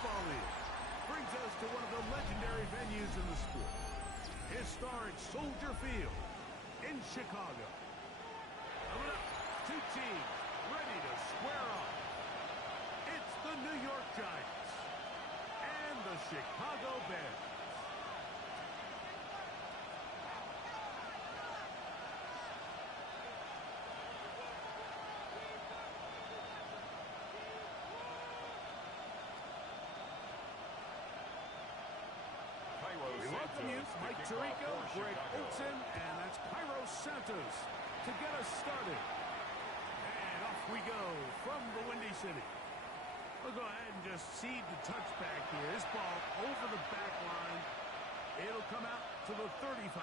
football is. Brings us to one of the legendary venues in the sport. Historic Soldier Field in Chicago. Coming up, two teams ready to square off. It's the New York Giants and the Chicago Bears. We welcome you, Mike Tirico, Greg Olson, and that's Cairo Santos to get us started. And off we go from the Windy City. We'll go ahead and just seed the touchback here. This ball over the back line. It'll come out to the 35.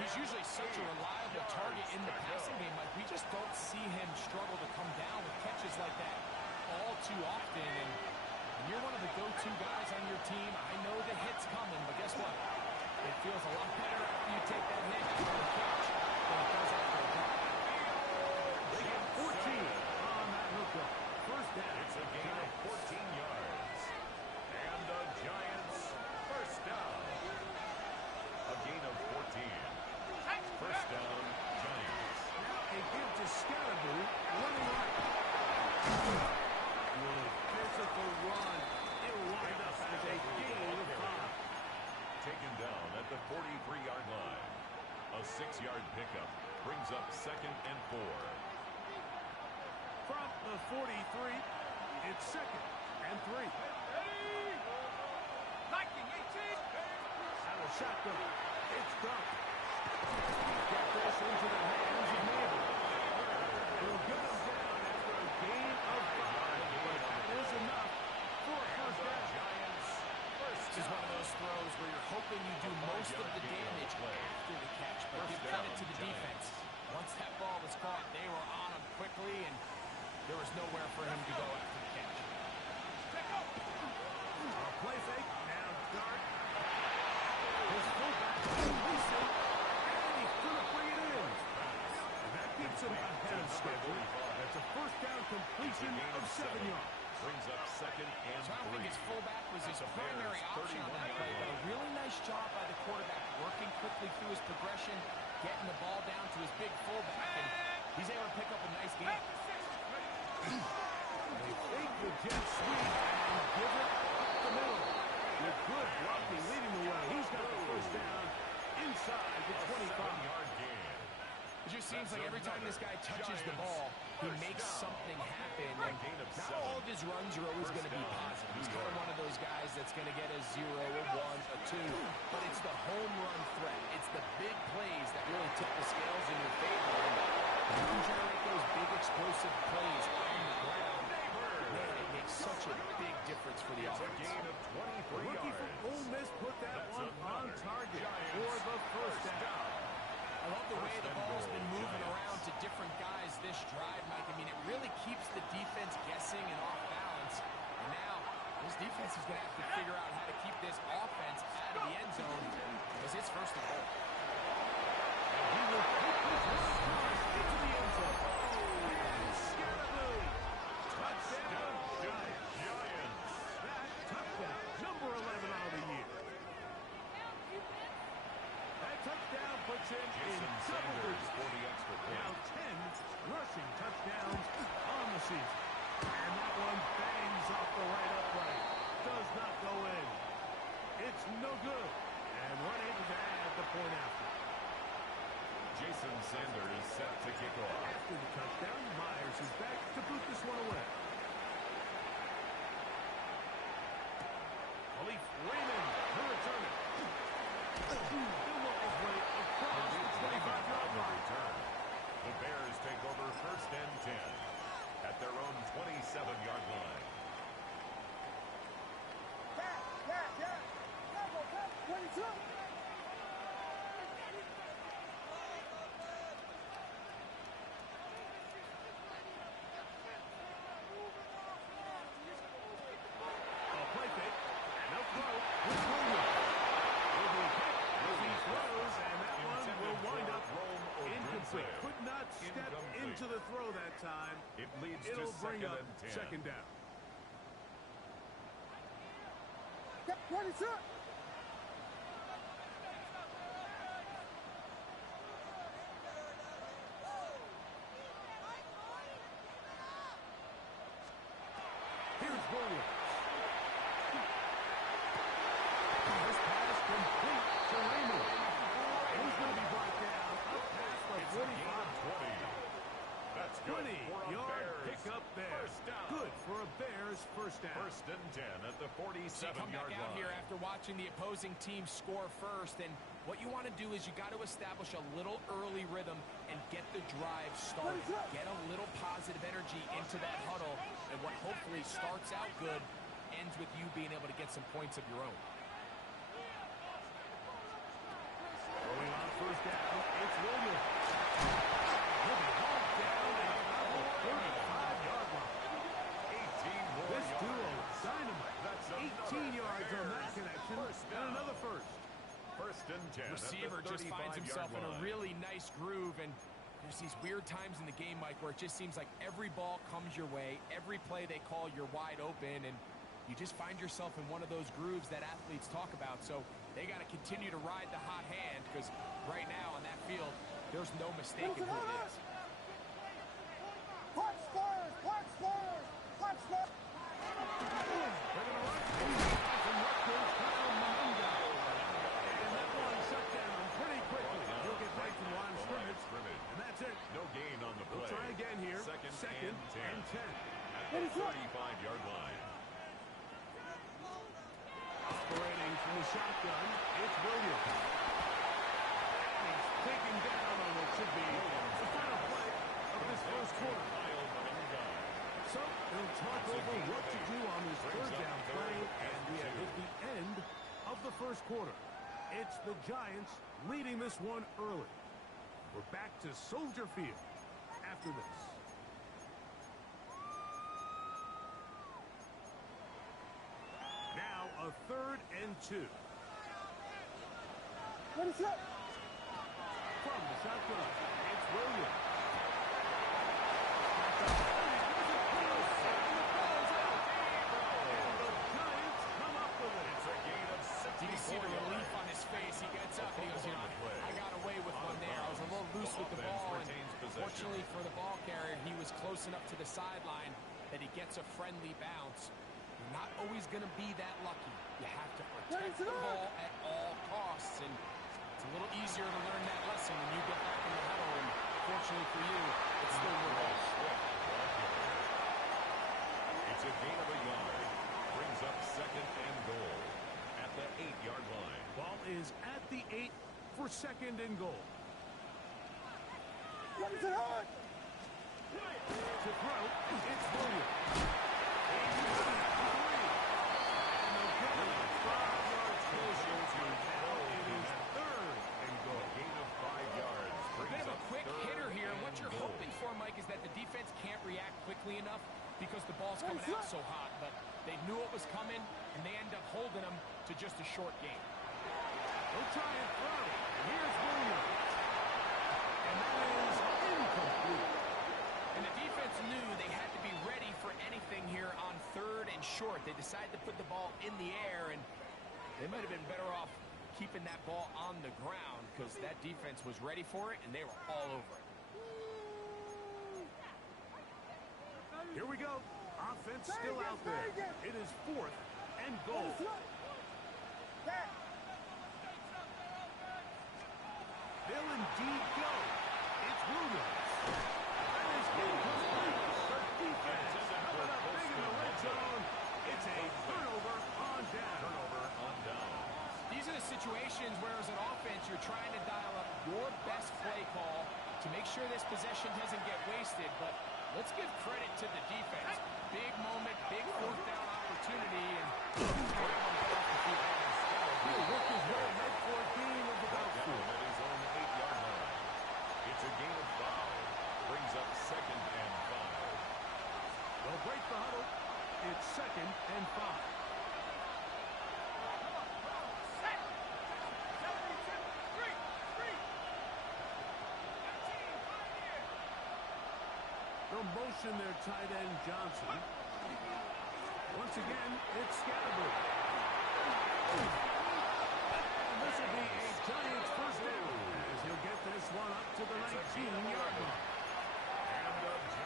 He's usually such a reliable target in the passing game. Like, we just don't see him struggle to come down with catches like that all too often. And when you're one of the go-to guys on your team, I know the hit's coming, but guess what? It feels a lot better after you take that hit after the catch than it does after the drop. They get 14 on that hookup. First down. It's a gain of 14 yards. And the Giants first down. A gain of 14. First down, Giants. Now a give to Scatterboo, running right. Good physical run. It'll wind up as a gain of 5. Taken down at the 43-yard line. A 6-yard pickup brings up 2nd and 4. From the 43, it's 2nd and 3. Viking 18. Out of shotgun. It's done. Get this into the hands of Neighbor. He'll get him down after a gain of 5, but that is enough for a first down. This is one of those throws where you're hoping you do most of the damage after the catch, but give credit to the defense. Once that ball was caught, they were on him quickly, and there was nowhere for him to go after the catch. A play fake, now dart. His fullback releasing, and he's going to bring it in. And that keeps him ahead of schedule. That's a first down completion of 7 yards. Brings up 2nd and 3. So I don't think his fullback was his primary option on that play, but a really nice job by the quarterback, working quickly through his progression, getting the ball down to his big fullback, and he's able to pick up a nice gain. They fake the jet sweep and give it up the middle. With good blocking leading the way. He's got the first down inside the 25-yard gain. It just seems like every time this guy touches the ball, he makes something happen. And not all of his runs are always going to be positive. He's kind of one of those guys that's going to get a 0, a 1, a 2. But it's the home run threat. It's the big plays that really tip the scales in your favor. And you can generate those big explosive plays on the ground. Man, it makes such a big difference for the offense. A gain of 23 The rookie from Ole Miss put that one on target for the first down. I love the way the ball's been moving around to different guys this drive, Mike. I mean, it really keeps the defense guessing and off balance. And now, this defense is going to have to figure out how to keep this offense out of the end zone because it's first and goal. And he will take this into the end zone. And Scatterboo. Touchdown, Giants. That touchdown, number 11 on the year. That touchdown puts him in double digits. Now 10 rushing touchdowns on the season. And that one bangs off the right upright. Does not go in. It's no good. And we're able to add the point after. Jason Sanders set to kick off. After the touchdown, Myers is back to boot this one He'll work his way across the 25-yard line. The Bears take over 1st and 10 at their own 27-yard line. Could not step into the throw that time. It'll bring up 2nd down. Here's Williams. This pass complete to Raymond. He's going to be brought down up past the 45. That's good. 20-yard pickup there. Good for a Bears 1st down. 1st and 10 at the 47-yard line. Out here after watching the opposing team score first, and what you want to do is you got to establish a little early rhythm and get the drive started. Get a little positive energy into that huddle, and what hopefully starts out good ends with you being able to get some points of your own. Going on 1st down, it's Williams. He'll be hauled down at about the 35-yard line. 18 more This yards. duo, dynamite. That's 18 yards on that connection, and another first. 1st and 10. Receiver just finds himself in a really nice groove, and there's these weird times in the game, Mike, where it just seems like every ball comes your way, every play they call, you're wide open, and you just find yourself in one of those grooves that athletes talk about. So they got to continue to ride the hot hand, because right now on that field, there's no mistaking who it is. Watch Spurs! Watch Spurs! Watch Spurs! They're going to run from Rutgers, Kyle Mahunga. And that one shut down pretty quickly. He'll get right to the line of scrimmage, and that's it. No gain on the play. We'll try again here. Second and 10. At the 35-yard line. Operating from the shotgun, it's Williams. And he's taken down on what should be the final play of this 1st quarter. So they'll talk over what to do on this 3rd down play, and we have hit the end of the 1st quarter. It's the Giants leading this one early. We're back to Soldier Field after this. Now a 3rd and 2. What is it? From the shotgun, it's Williams. You see the relief on his face. He gets up and he goes, you know, I got away with one there. I was a little loose with the ball. And fortunately for the ball carrier, he was close enough to the sideline that he gets a friendly bounce. You're not always going to be that lucky. You have to protect the ball at all costs. And it's a little easier to learn that lesson when you get back in the huddle. And fortunately for you, it's still your ball. It's a gain of a yard. Brings up 2nd and goal. At the 8-yard line. Ball is at the 8 for 2nd and goal. What is it on? To throw, it's Williams. And they'll get him 5 yards closer to now. It is 3rd and goal. Gain of 5 yards. A bit of a quick hitter here. What you're goal. hoping for, Mike, is that the defense can't react quickly enough because the ball's coming out so hot. But they knew it was coming, and they end up holding them to just a short game. They'll try and throw. Here's Williams. And that is incomplete. And the defense knew they had to be ready for anything here on 3rd and short. They decided to put the ball in the air, and they might have been better off keeping that ball on the ground because that defense was ready for it, and they were all over it. Here we go. Offense still out there. It is 4th and goal. They'll indeed go. It's Williams. That is incomplete. The defense is coming up big in the red zone. It's a turnover on down. Turnover on down. These are the situations where as an offense, you're trying to dial up your best play call to make sure this possession doesn't get wasted. But let's give credit to the defense. Big moment, big fourth down opportunity, and he'll work his way right for a gain of about 4. At his own 8-yard line. It's a gain of 5. Brings up 2nd and 5. They'll break the huddle. It's 2nd and 5. They'll motion their tight end, Johnson. Once again, it's Scatterby. And this will be a Giants first down as he'll get this one up to the 19-yard line.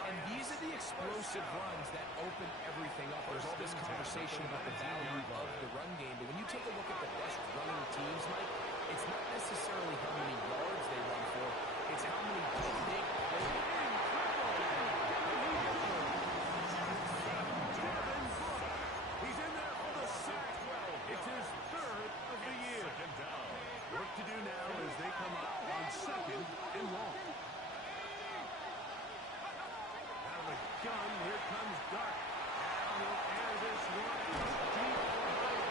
And these are the explosive runs that open everything up. There's all this conversation about the value of the run game, but when you take a look at the best running teams, Mike, it's not necessarily how many yards they run for, it's how many big plays. He's in there for the sack. It's his 3rd of the year. Work to do now as they come up on 2nd and long. Out of the gun, here comes Dart. Now he'll air this one deep behind.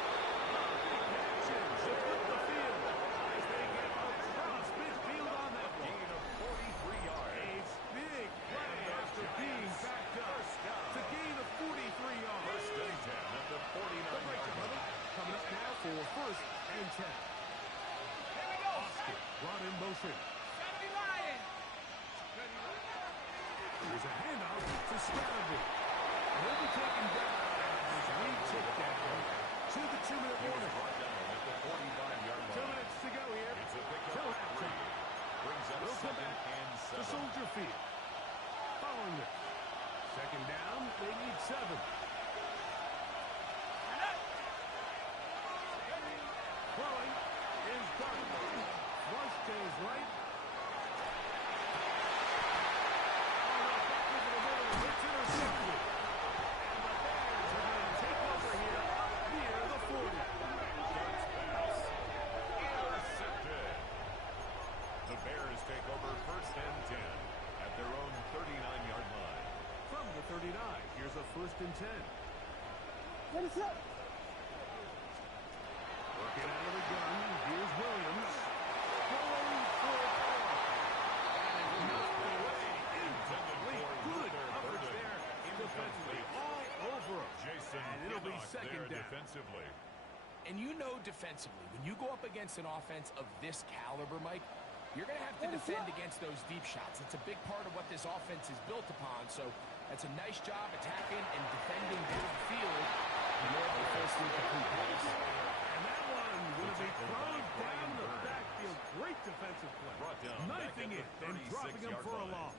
Catches up the field as they get across midfield on that one. Gain of 43 yards. A big play after being backed up. It's a gain of 43 yards. 1st and 10 at the 49-yard line. Coming up now for 1st and 10. Oscar brought in motion. There's a handout to Scatterby. He'll be taken down as we tick down to the 2-minute warning. Brought down at the 45-yard line. 2 minutes to go here. It's a pickup Till of 3. halftime. Brings up We'll come 2nd back and to 7. Soldier Field. Following this, 2nd down, they need 7. Throwing is Dart. Flush to his right. It's intercepted. And the Bears are going to take over here near the 40. Intercepted. The Bears take over 1st and 10 at their own 39-yard line. From the 39, here's a 1st and 10. Ready, set. Working out of the gun, here's Williams. Going for it. And knocked away. Incomplete. Good coverage there defensively. All over him. Jason And it'll be Pinnock 2nd there down. defensively. And you know defensively, when you go up against an offense of this caliber, Mike, you're going to have to defend against those deep shots. It's a big part of what this offense is built upon. So that's a nice job attacking and defending downfield. And you're able to force the complete pass. And that one going to be thrown down the backfield. Great defensive play. Brought down Knifing it and dropping him for a loss.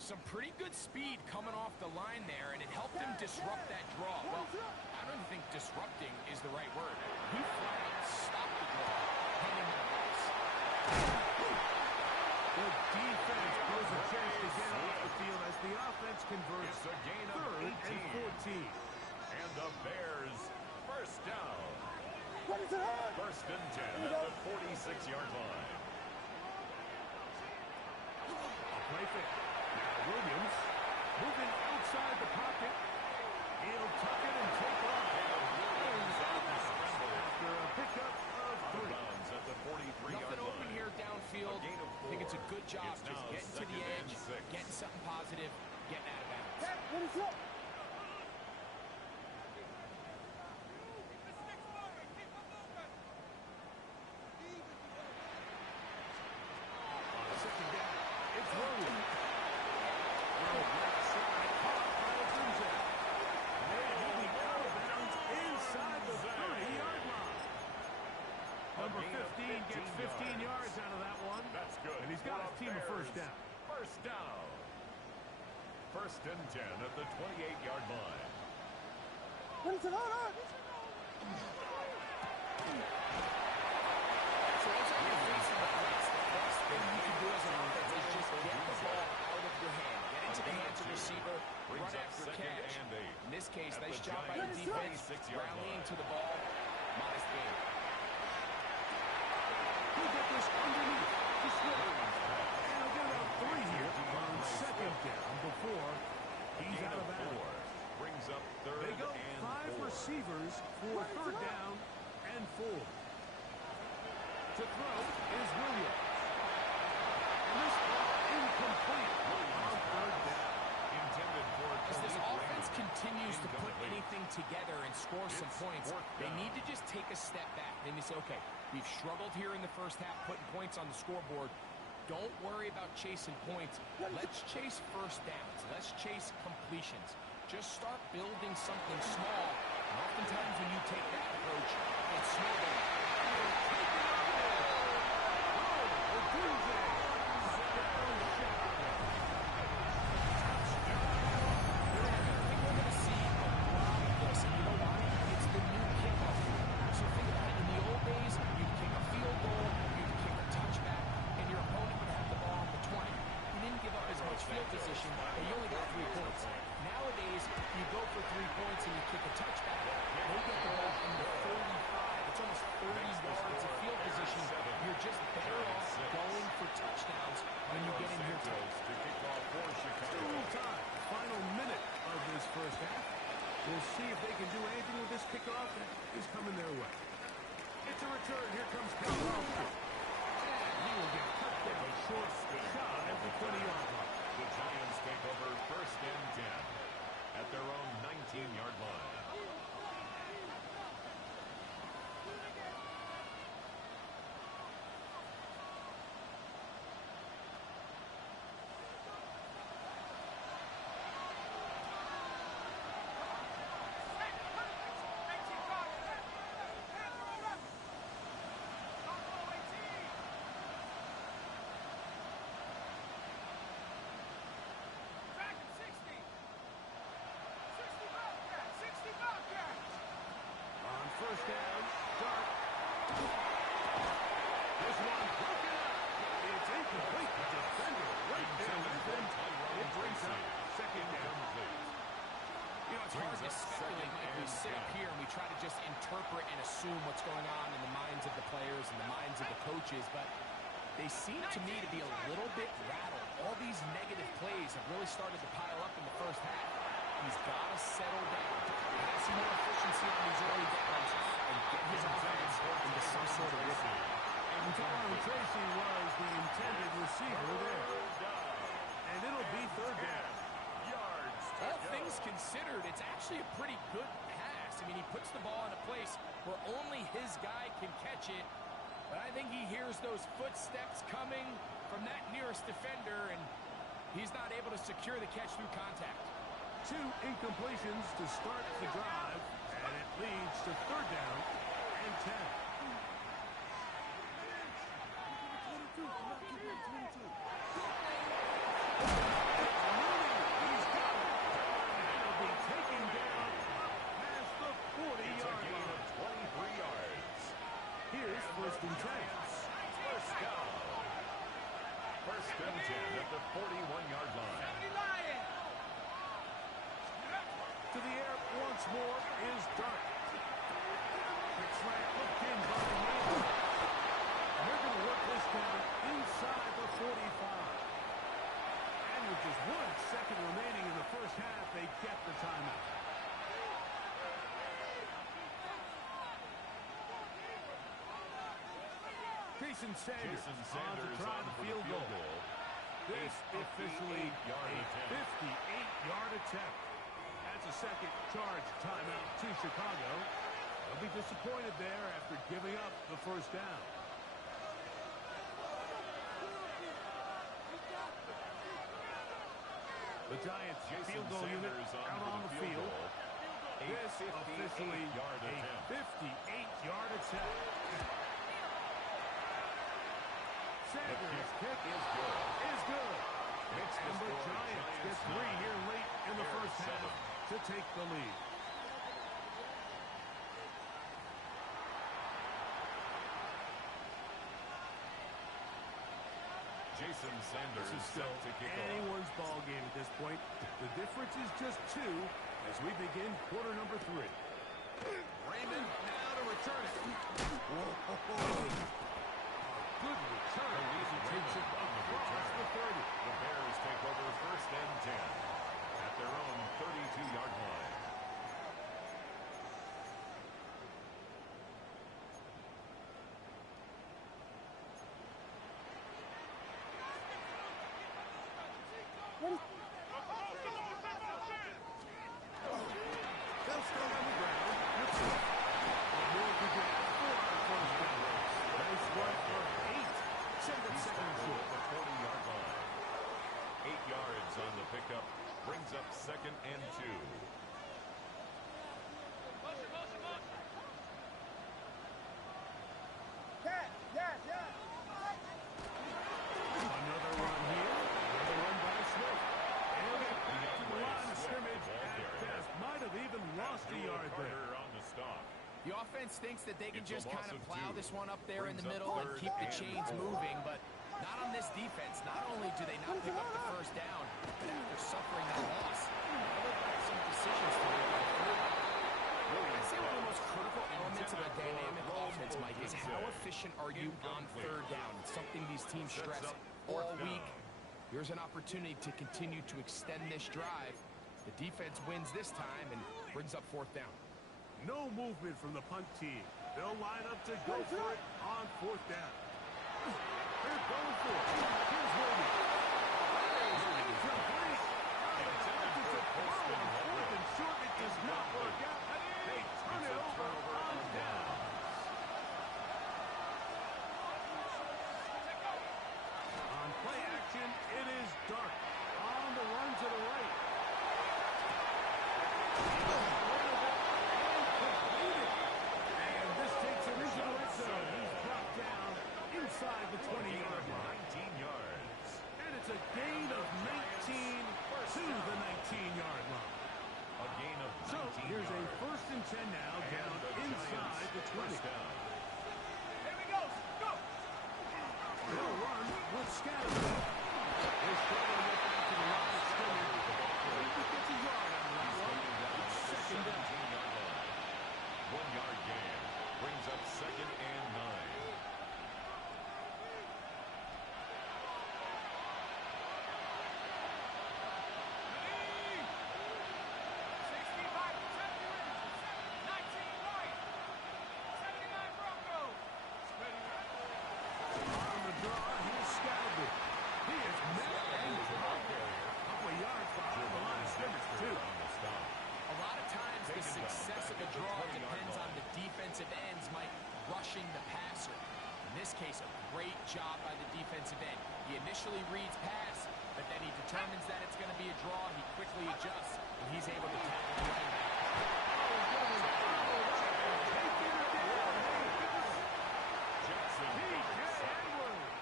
Some pretty good speed coming off the line there, and it helped him disrupt that draw. Well, I don't think disrupting is the right word. He flat out stopped the draw, heading to the box. The defense poses a chance to get off the field as the offense converts. It's a gain of 3rd and 14. And the Bears first down. Ready, set. 1st and 10 at the 46-yard line. A play fake. Now Williams moving outside the pocket. He'll tuck it and take off. After a pickup of 3. Bounds at the 43-yard Nothing line. open here downfield. A gain of 4. I think it's a good job It's just now getting to the 2nd and edge, 6. getting something positive, getting out of bounds. Ready, set. On 2nd down, it's Williams. Left side, caught by Adunze. And he'll be out of bounds inside the 30-yard line. Number 15 gets 15 yards out of that one. That's good. And he's got his team a first down. First down. 1st and 10 at the 28-yard line. Ready, set. So anytime you're facing the press, the best thing you can do as an offense is just get the ball out of your hand. Get into the hands of the receiver, run after catch. And 8. In this case, At nice the job by the Giants' defense, 26-yard rallying line. to the ball. Modest game. He'll get this underneath to Swift. And he'll get about 3 here on second down before he's out of bounds. Brings up third They go and 5 4. receivers for third down and 4. To throw is Williams. And this ball incomplete on third down. Intended for As this complete offense range. continues to put Incomplete. anything together and score some It's points, fourth they down. need to just take a step back. They need to say, okay, we've struggled here in the first half, putting points on the scoreboard. Don't worry about chasing points. Let's chase first downs. Let's chase completions. Just start building something small. And oftentimes when you take that approach, it's snowballing. Field position, and you only got 3 points. Nowadays, you go for 3 points and you kick a touchback. They get the ball in the 35. It's almost 30 yards of field position. You're just better off going for touchdowns when you get in here close. To kick off for Chicago. Still time. Final minute of this first half. We'll see if they can do anything with this kickoff that is coming their way. It's a return. Here comes Kowalski. And he will get cut down short, shy of the 20-yard line. The Giants take over first and 10 at their own 19-yard line. First down, Dart. This one broken up. It's incomplete. The defender right there with him. It brings up second down. You know, it's hard to speculate if we sit up here and we try to just interpret and assume what's going on in the minds of the players and the minds of the coaches, but they seem to me to be a little bit rattled. All these negative plays have really started to pile up in the first half. He's got to settle down, have some more efficiency on these early downs, and get his offense into some sort of rhythm. And Tawny Tracy was the intended receiver there. And it'll be third down. All things considered, it's actually a pretty good pass. I mean, he puts the ball in a place where only his guy can catch it. But I think he hears those footsteps coming from that nearest defender, and he's not able to secure the catch through contact. 2 incompletions to start the drive, and it leads to third down and 10. He's got it, and he'll be taken down past the 40-yard line. 23 yards. Here's first and 10. First down. First and 10 at the 41-yard line. To the air once more is Dart. Quick slant looked in by the man. They're going to work this down inside the 45. And with just 1 second remaining in the first half, they get the timeout. Jason Sanders on to try the field goal. This officially a 58-yard attempt. That's a second charge timeout to Chicago. They'll be disappointed there after giving up the first down. The Giants field goal unit out on the field. This officially a 58-yard attempt. Sanders' kick is good. And the Giants get 3 here late in the first half to take the lead. Jason Sanders This is still set to kick anyone's ball game at this point. The difference is just 2 as we begin quarter number 3. Raymond now to return it. good return as he takes it across the 30. The Bears take over first and 10 at their own 32-yard line. They'll start on the ground. More to get 4 on first down. Nice run for 8. Send it second and short. The 40-yard line. 8 yards on the pickup. Brings up second and 2. Another run here. Another run by Smith. And to the line of scrimmage at best. Might have even lost a yard there. On the stop. The offense thinks that they can It's a just loss kind of of plow 2. this one up there in the Brings up middle and third keep the and chains 4. moving, but not on this defense. Not only do they not pick up the first down, but after suffering that loss, they've got some decisions to make. I'd say one of the most critical elements of a dynamic offense, Mike, is how efficient are you on third down? It's something these teams stress all week. Here's an opportunity to continue to extend this drive. The defense wins this time and brings up fourth down. No movement from the punt team. They'll line up to go for it on fourth down. They're going for it. Here's Williams. Incomplete. Attempted to throw on fourth and short. It does not work out. They turn it over on downs. On play action, it is Dark. On the run to the right. And this takes him into the red zone. He's brought down inside the 20-yard line. 19 yards. And it's a gain of 19 to the 19-yard line. A gain of 19 So here's a yards. first and 10 now, down inside the 20. First down. They'll run with Scatterman. They're struggling to get back to the line of scrimmage. He gets a yard on that one. It's second down. 17-yard line. 1-yard gain. Brings up second and 9. On the draw, here's Scatterman. He is met and dropped there. Couple of yards behind the line of scrimmage, too. On the stop. A lot of times the success of a draw depends on the defensive ends, Mike, rushing the passer. In this case, a great job by the defensive end. He initially reads pass, but then he determines that it's going to be a draw. He quickly adjusts, and he's able to tackle the running back. Jackson.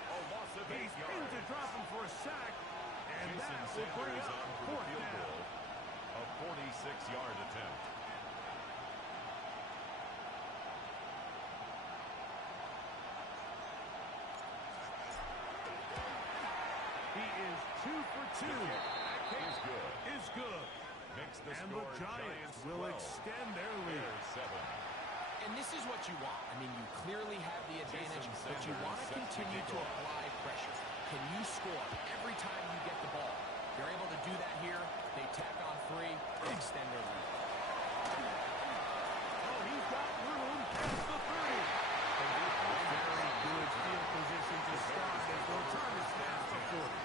A loss of 8 He's in yards. to drop him for a sack, and Jason that will bring Sanders up on for the fourth field down. goal. A 46-yard attempt. He is 2 for 2. That kick Is good. is good. Makes the And score the Giants will 12. extend their lead. Bears 7. And this is what you want. I mean, you clearly have the advantage, but you want to continue to apply pressure. Can you score every time you get the ball? They're able to do that here. They tack on 3 and extend their lead. Oh, he's got room past the 30. Very good field position to start as the return is snapped to 40.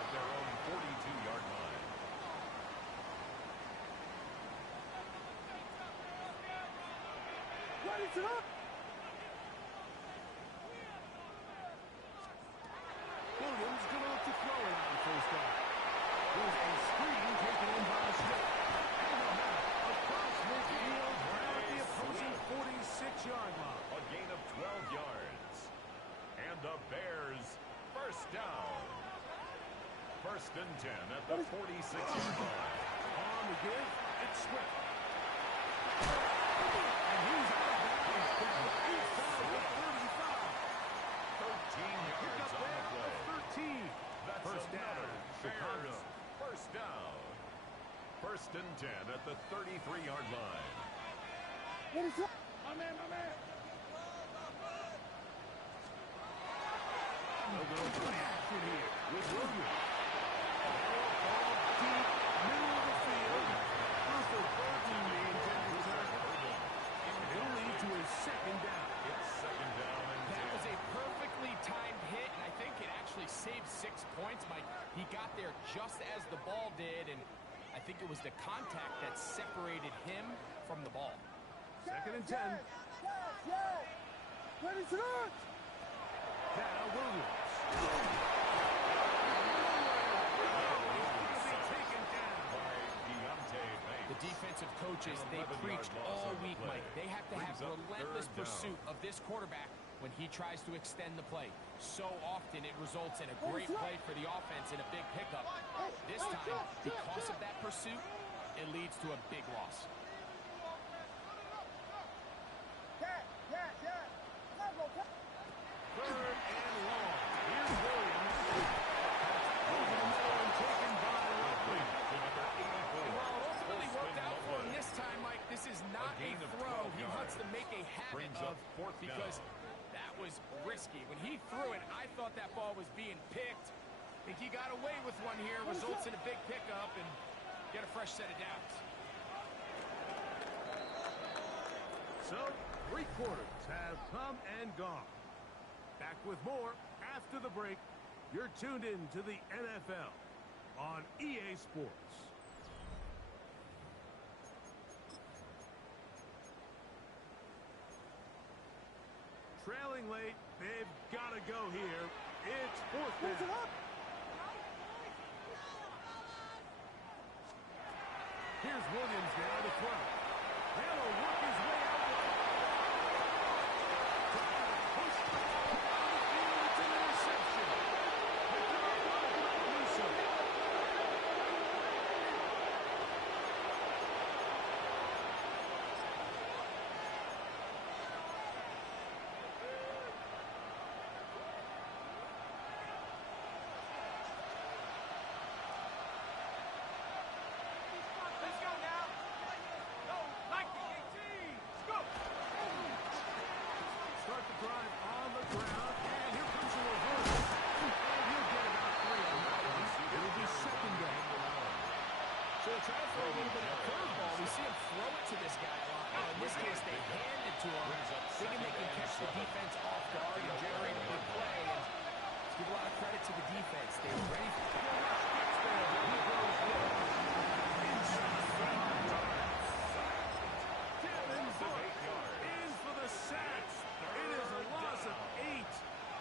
At their own 42-yard line. What is it up? Williams going to look to throw it on first down. There's a screen taken in by Smith. And they'll have it across midfield around the opposing 46-yard line. A gain of 12 yards. And the Bears first down. First and 10 at the 46-yard line. On the give, it's Swift. And he's out of bounds down inside the 35. 13 Pick yards up on the there play. at 13. That's First down, another Chicago. Bears first down. First and 10 at the 33-yard line. What is up? My man, my man. They'll go play action here with Williams. Ball deep, middle of the field. Perfect burden the intended target. It'll lead to a second down. It's second down and That was a perfectly timed hit, and I think it actually saved 6 points, Mike. He got there just as the ball did, and I think it was the contact that separated him from the ball. Second and 10. Yes. Ready to launch. Now Williams. The defensive coaches, they preached all week, Mike. They have to have relentless pursuit of this quarterback when he tries to extend the play. So often it results in a great play for the offense and a big pickup. This time, because of that pursuit, it leads to a big loss. Third and long. Here's Williams. Over the middle and taken by Roughly. Well, it ultimately worked out for him this time, Mike. This is not a throw he wants to make a habit of because that was risky. When he threw it, I thought that ball was being picked. I think he got away with one here, results in a big pickup, and get a fresh set of downs. So, 3 quarters have come and gone. Back with more after the break. You're tuned in to the NFL on EA Sports. Trailing late, they've got to go here. It's 4th down. Here's Williams now to throw. He'll work his way out. Push the ball down the field. It's an interception. Start the drive on the ground, and here comes a reverse. And he'll get about 3 on that one. It'll be second down. So they try to throw a little bit of a curveball. We see him throw it to this guy a lot. Now, in this case, they hand it to him, thinking they can catch the defense off guard and generate a big play. And let's give a lot of credit to the defense. They were ready for the rush. Gets there. He goes there. Devin Bush in for the sack. It is a loss of 8.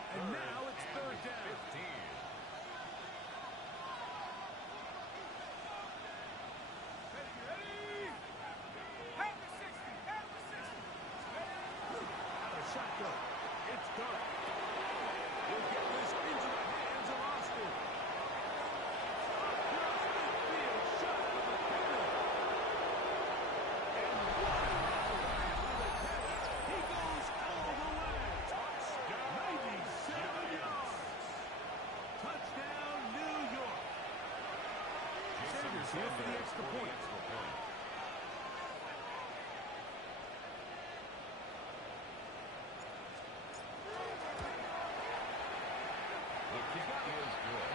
And now it's 3rd down. 15. Out of shotgun. It's done. We'll get this into the hands of Austin. Field shot for the penalty. And what a catch. He goes all the way. Touchdown. 97 yards. Touchdown, New York. Sanders here for the extra point.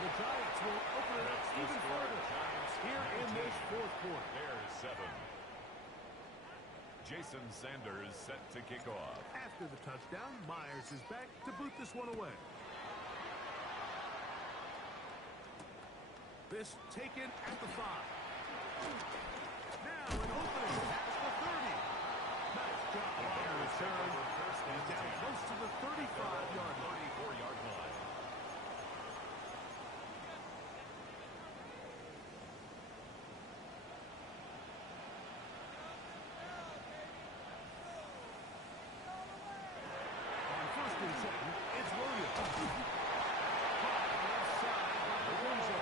The Giants will open it up even further here in this 4th quarter. Bears 7. Jason Sanders set to kick off. After the touchdown, Myers is back to boot this one away. This taken at the 5. Now an opening past the 30. Nice job on the return. And down close to the 35-yard line. 34-yard line. On 1st and 10, it's Williams. Caught on the left side by Alonso.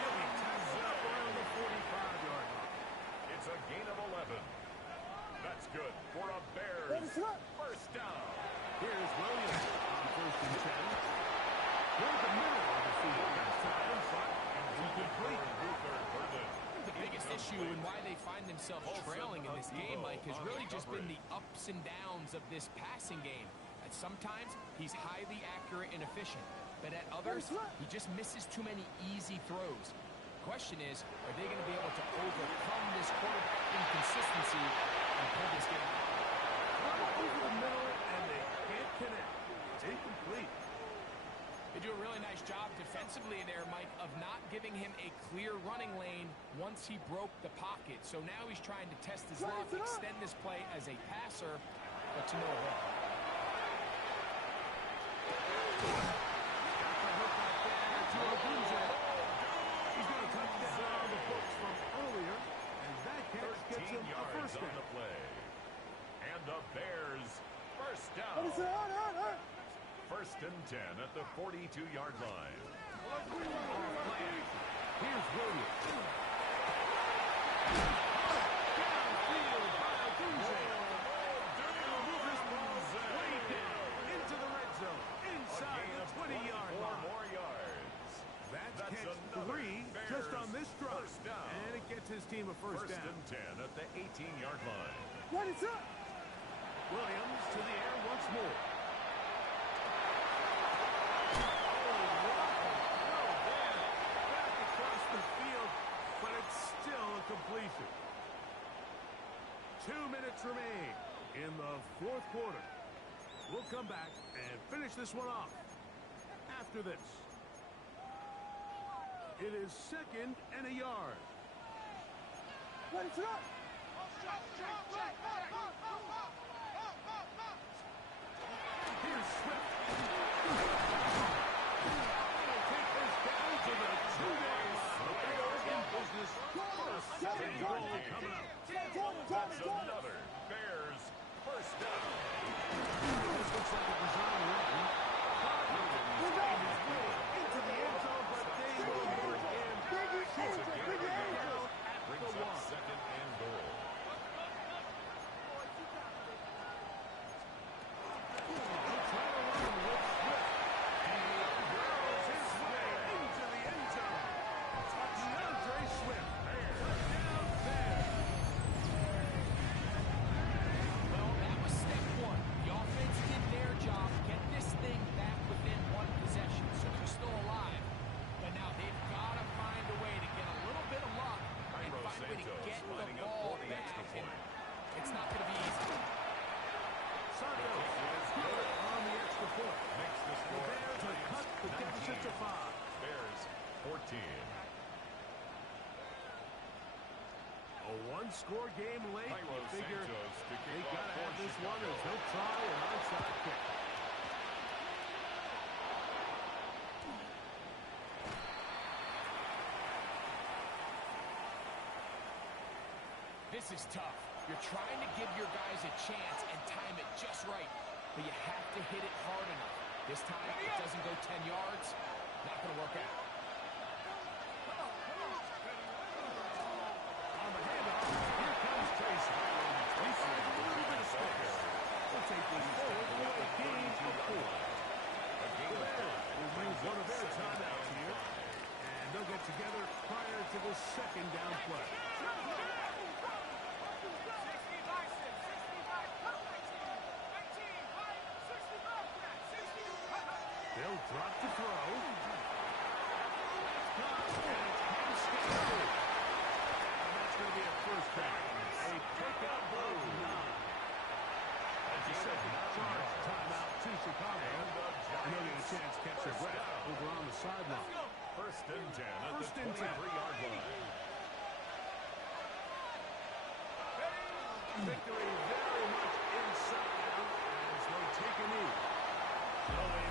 He'll be tackled up around the 45-yard line. It's a gain of 11. That's good for a Bears first down. Here's Williams on 1st and 10. Toward the middle of the field that time, but incomplete. The biggest issue and why they find themselves trailing in this game, Mike, has really just been the ups and downs of this passing game. I sometimes he's highly accurate and efficient, but at others, he just misses too many easy throws. The question is, are they going to be able to overcome this quarterback inconsistency and pull this game out? Over the middle, and they can't connect. It's incomplete. They do a really nice job defensively there, Mike, of not giving him a clear running lane once he broke the pocket. So now he's trying to test his luck, extend this play as a passer, but to no avail. He's got a touchdown on the books from earlier, and that catch gets him a first down. On the play. And the Bears first down. First and 10 at the 42-yard line. Here's Williams. Downfield by way down into the red zone, inside the 20-yard line. 4 more yards. That's catch 3 just on this drive, and it gets his team a first down. First and 10 at the 18-yard line. Williams to the air once more. Completion. 2 minutes remain in the fourth quarter. We'll come back and finish this one off after this. It is 2nd and a yard. Here's Swift. He'll take this down to the 2-yard line. Business. Second goal coming up. That's another Bears first down. This looks like a design run. Into the end zone, but they will mark him. Brings up second and goal. He'll try to run with Swift. And he barrels his way into the end zone. DeAndre Swift. Well, that was step 1. The offense did their job, get this thing back within 1 possession, so they're still alive. But now they've got to find a way to get a little bit of luck and find a way to get the ball back. And it's not going to be easy. Santos is good on the extra point. Makes the The score. Bears have cut the deficit to 5. Bears 14. A one-score game late. You figure they got to have this one as they'll try an onside kick. This is tough. You're trying to give your guys a chance and time it just right, but you have to hit it hard enough. This time, it doesn't go 10 yards. Not going to work out. On the handoff, here comes Tracy. Tracy has a little bit of space. We'll take this forward for a gain of 4. The Bears will use one of their timeouts here, and they'll get together prior to the second down play. They'll drop to throw. That's caught, and it's Hampstead. And that's going to be a first down. A pickup of 9. As you said, charge timeout to Chicago. And they'll get a chance to catch their breath over on the sideline. First and 10 at First the and 10. 23-yard line. Victory very much inside as they take a knee. So a